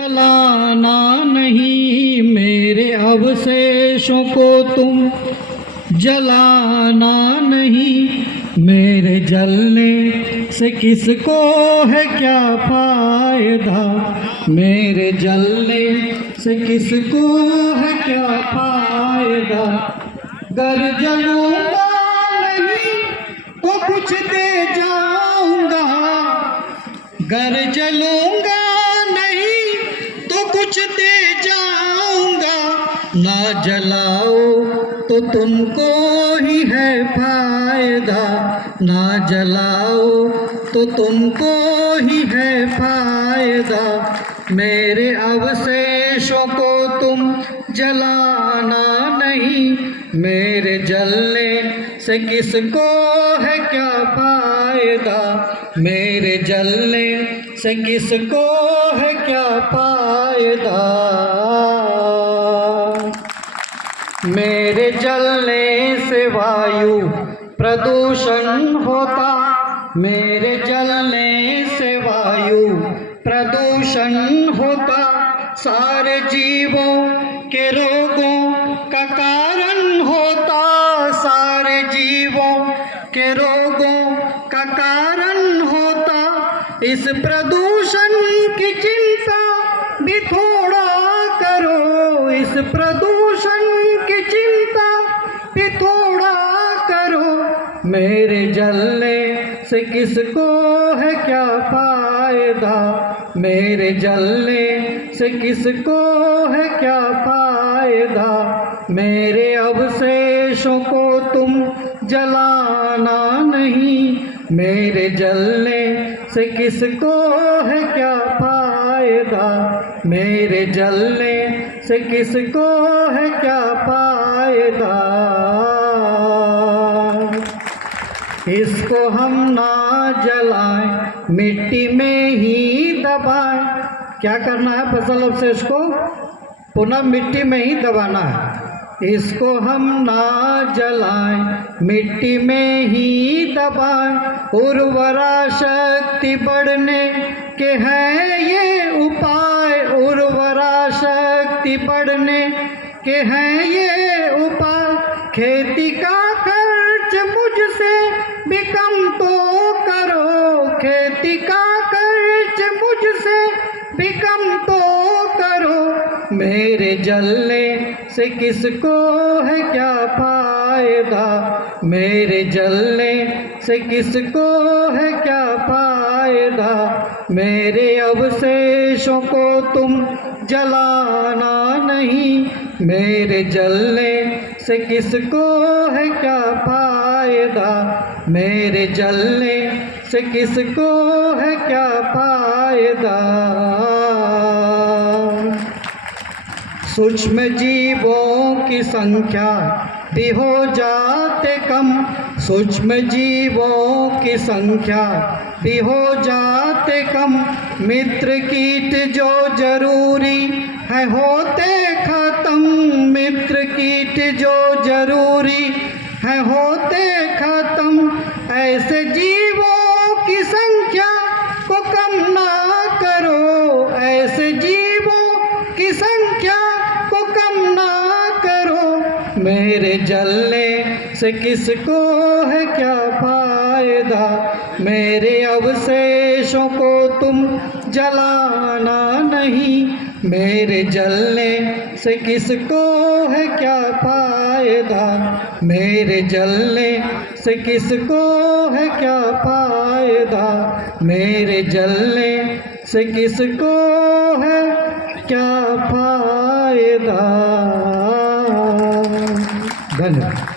जलाना नहीं मेरे अवशेषों को तुम, जलाना नहीं मेरे जलने से किसको है क्या फायदा, मेरे जलने से किसको है क्या फायदा। गर जलूंगा नहीं तो कुछ दे जाऊंगा, गर जलूंगा नहीं तो कुछ दे जाऊंगा। ना जलाओ तो तुमको ही है फायदा, ना जलाओ तो तुमको ही है फायदा। मेरे अवशेषों को तुम जलाना नहीं, मेरे जलने से किसको है क्या फायदा, मेरे जलने से किसको है क्या फायदा। मेरे जलने से वायु प्रदूषण होता, मेरे जलने से वायु प्रदूषण होता। सारे जीवों के रोगों का कारण होता, सारे जीवों के रोगों का कारण होता। इस प्रदूषण की चिंता भी थोड़ा करो, इस प्रदूषण की चिंता भी थोड़ा करो। मेरे जलने से किसको है क्या फायदा, मेरे जलने से किसको है क्या फायदा। मेरे अवशेषों को तुम जलाना नहीं, मेरे जलने से किसको है क्या फायदा, मेरे जलने से किसको है क्या फायदा। इसको हम ना जलाएं मिट्टी में ही दबाएं। क्या करना है फसल अवशेष को पुनः मिट्टी में ही दबाना है। इसको हम ना जलाएं मिट्टी में ही दबाएं। उर्वरा शक्ति बढ़ने के हैं ये उपाय, उर्वरा शक्ति बढ़ने के हैं ये उपाय। खेती का खर्च मुझसे भी कम तो करो, खेती का खर्च मुझसे भी कम तो करो। मेरे जलने से किसको है क्या फायदा, मेरे जलने से किसको है क्या फायदा। मेरे अवशेषों को तुम जलाना नहीं, मेरे जलने से किसको है क्या फायदा, मेरे जलने से किसको है क्या फायदा। सूक्ष्म जीवों की संख्या भी हो जाते कम, सूक्ष्म जीवों की संख्या भी हो जाते कम। मित्र कीट जो जरूरी है होते खत्म, मित्र कीट जो जरूरी है होते खत्म। ऐसे जीवों की संख्या को कम ना करो, ऐसे जीवों की संख्या को कम ना करो। मेरे जलने से किसको है क्या फायदा, मेरे अवशेषों को तुम जलाना नहीं, मेरे जलने से किसको है क्या फायदा, मेरे जलने से किसको है क्या फायदा, मेरे जलने से किसको है क्या फायदा। धन्यवाद।